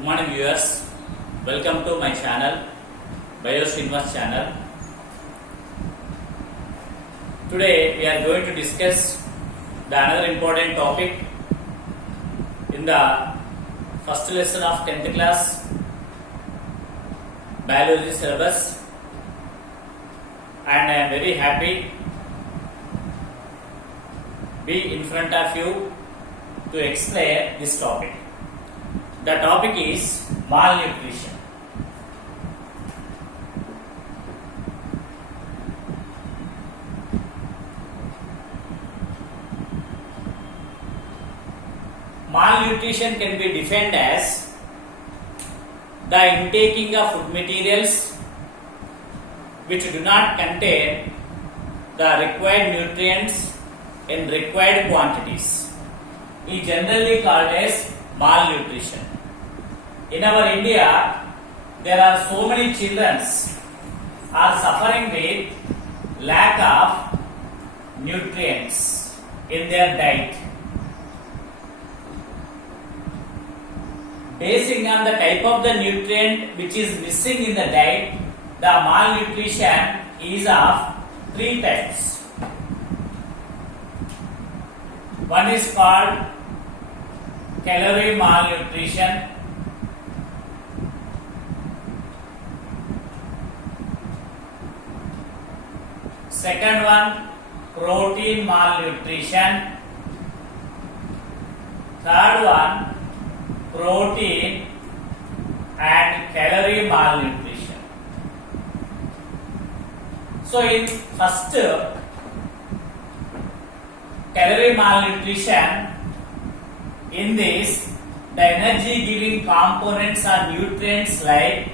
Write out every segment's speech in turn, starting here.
Good morning viewers, welcome to my channel, BioSrinivas channel. Today we are going to discuss another important topic in the first lesson of 10th class biology syllabus, and I am very happy be in front of you to explain this topic. The topic is malnutrition. Malnutrition can be defined as the intaking of food materials which do not contain the required nutrients in required quantities is generally called as malnutrition. In our India, there are so many children are suffering with lack of nutrients in their diet. Basing on the type of the nutrient which is missing in the diet, the malnutrition is of three types. One is called calorie malnutrition. Second one, protein malnutrition. Third one, protein and calorie malnutrition. So in first calorie malnutrition, in this the energy giving components are nutrients like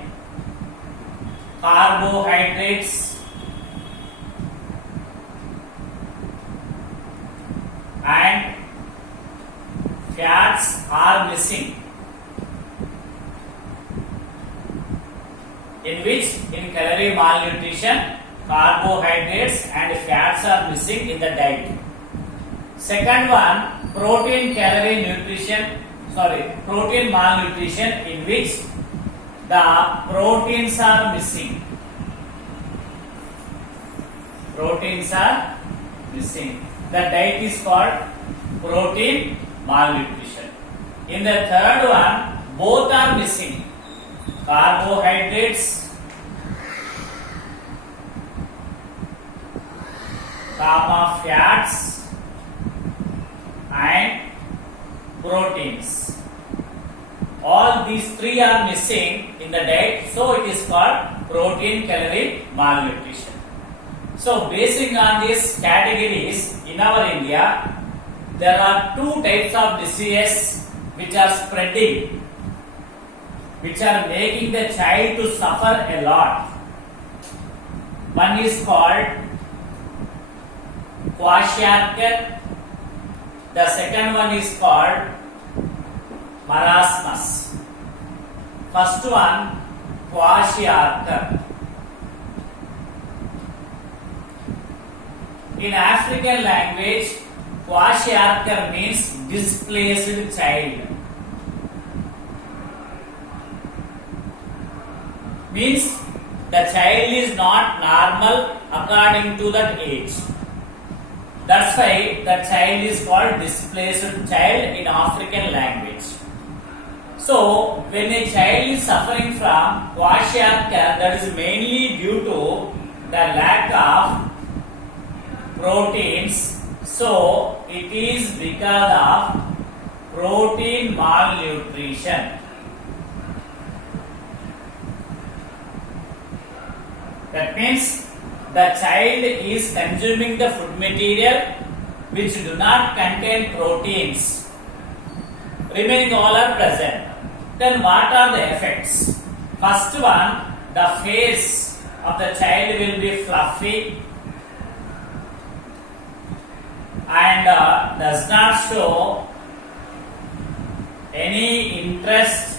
carbohydrates and fats are missing, in which in calorie malnutrition carbohydrates and fats are missing in the diet. Second one, protein malnutrition, in which the proteins are missing. Proteins are missing. The diet is called protein malnutrition. In the third one, both are missing. Carbohydrates, fats and proteins. All these three are missing in the diet, so it is called protein calorie malnutrition. So basing on these categories, in our India, there are two types of diseases which are spreading, which are making the child to suffer a lot. One is called kwashiorkor. The second one is called marasmus. First one, kwashiorkor. In African language, kwashiorkor means displaced child. Means the child is not normal according to that age. That's why the child is called displaced child in African language. So when a child is suffering from kwashiorkor, that is mainly due to the lack of proteins. So it is because of protein malnutrition. That means the child is consuming the food material which do not contain proteins. Remaining all are present. Then what are the effects? First one, the face of the child will be fluffy and does not show any interest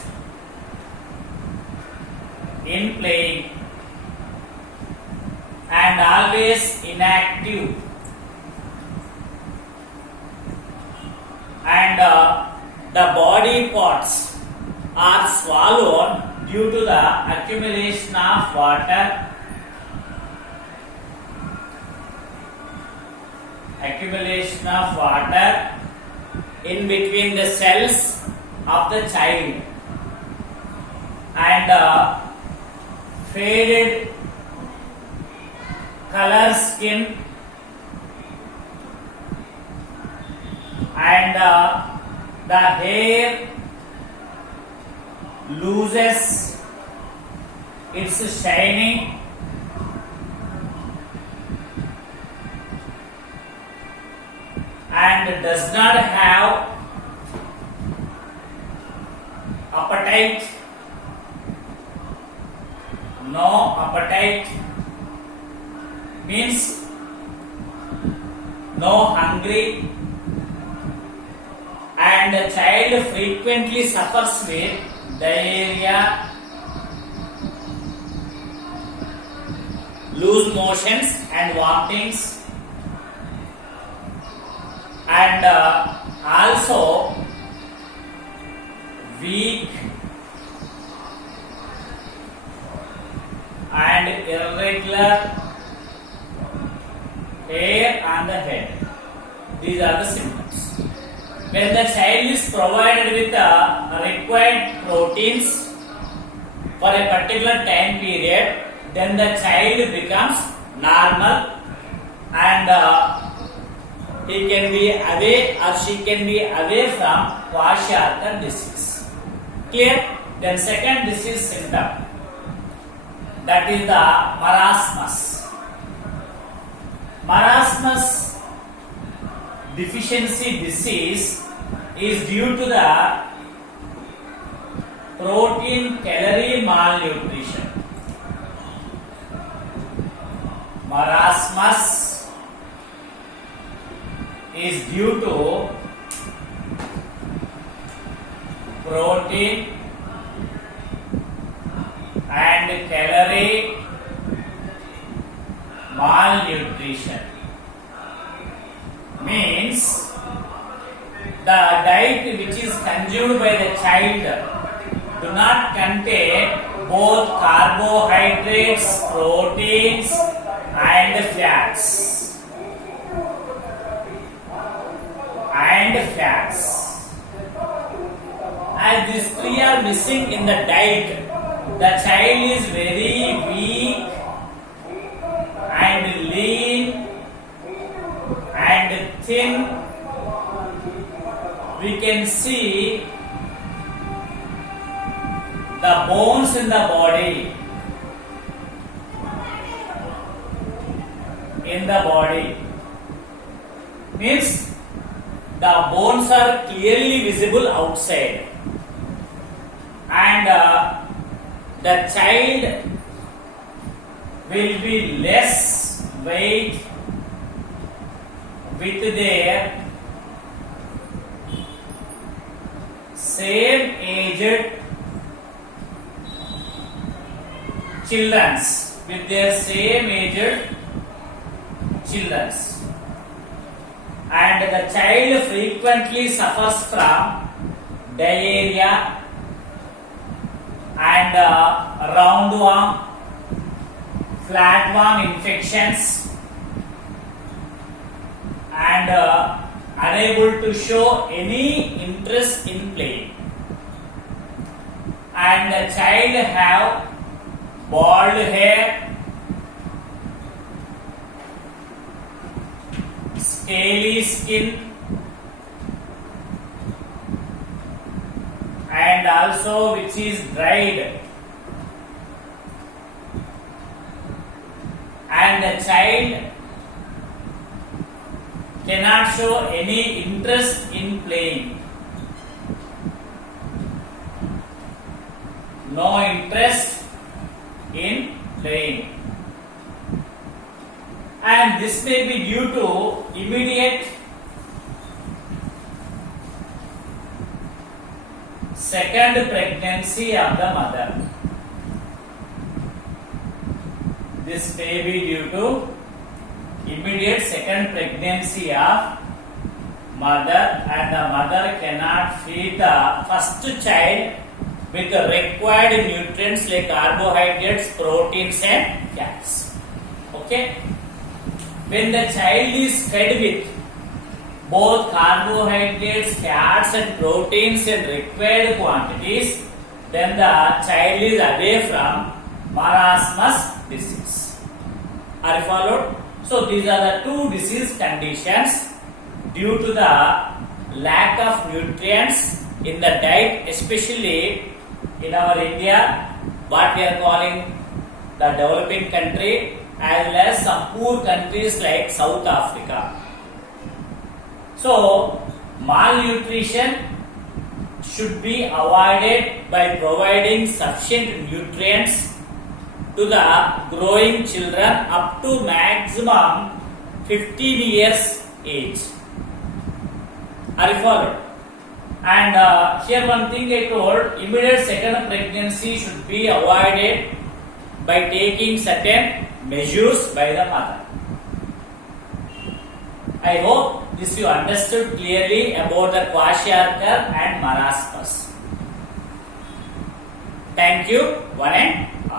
in playing and always inactive, and the body parts are swallowed due to the accumulation of water. Accumulation of water in between the cells of the child, and faded color skin, and the hair loses its shining, and does not have appetite, no appetite, means no hungry, and the child frequently suffers with diarrhea, loose motions and vomitings, and also weak and irregular hair on the head. These are the symptoms. When the child is provided with the required proteins for a particular time period, then the child becomes normal, and he can be away or she can be away from Kwashiorkor disease. Clear? Then second disease symptom, that is the marasmus. Marasmus deficiency disease is due to the protein calorie malnutrition. Marasmus is due to protein and calorie malnutrition. Means the diet which is consumed by the child do not contain both carbohydrates, proteins and fats. As these three are missing in the diet, the child is very weak and lean and thin. We can see the bones in the body. Means the bones are clearly visible outside, and the child will be less weight with their same aged childrens, and the child frequently suffers from diarrhea and roundworm, flatworm infections, and unable to show any interest in playing. And the child have bald hair, scaly skin, and also which is dried, and the child cannot show any interest in playing. No interest in playing. And this may be due to immediate second pregnancy of the mother. This may be due to immediate second pregnancy of mother, and the mother cannot feed the first child with the required nutrients like carbohydrates, proteins and fats. Okay. When the child is fed with both carbohydrates, fats and proteins in required quantities, then the child is away from marasmus disease. Are you followed? So these are the two disease conditions due to the lack of nutrients in the diet, especially in our India, what we are calling the developing country, as well as some poor countries like South Africa. So malnutrition should be avoided by providing sufficient nutrients to the growing children up to maximum 15 years age. Are you followed? And here one thing I told, immediate second pregnancy should be avoided by taking certain measures by the mother. I hope this you understood clearly about the kwashiorkor and marasmus. Thank you, one and all.